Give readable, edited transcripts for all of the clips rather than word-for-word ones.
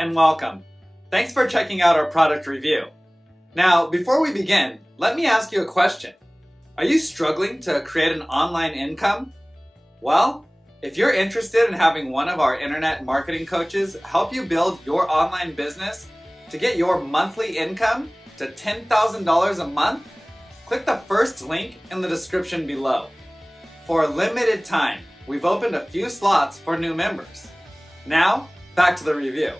and welcome. Thanks for checking out our product review. Now, before we begin, let me ask you a question. Are you struggling to create an online income? Well, if you're interested in having one of our internet marketing coaches help you build your online business to get your monthly income to $10,000 a month, click the first link in the description below. For a limited time, we've opened a few slots for new members. Now, back to the review.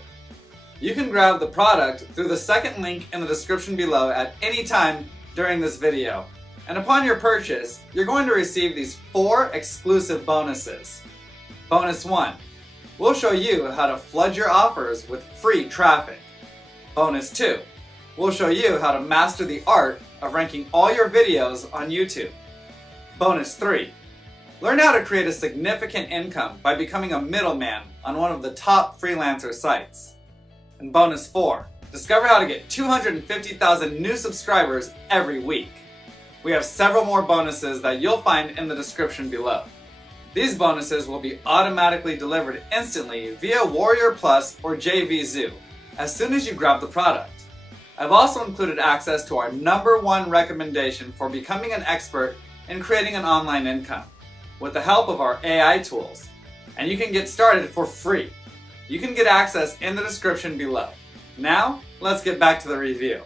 You can grab the product through the second link in the description below at any time during this video. And upon your purchase, you're going to receive these 4 exclusive bonuses. Bonus 1. We'll show you how to flood your offers with free traffic. Bonus 2. We'll show you how to master the art of ranking all your videos on YouTube. Bonus 3. Learn how to create a significant income by becoming a middleman on one of the top freelancer sites. And bonus 4, discover how to get 250,000 new subscribers every week. We have several more bonuses that you'll find in the description below. These bonuses will be automatically delivered instantly via Warrior Plus or JVZoo as soon as you grab the product. I've also included access to our #1 recommendation for becoming an expert in creating an online income with the help of our AI tools. And you can get started for free. You can get access in the description below. Now, let's get back to the review.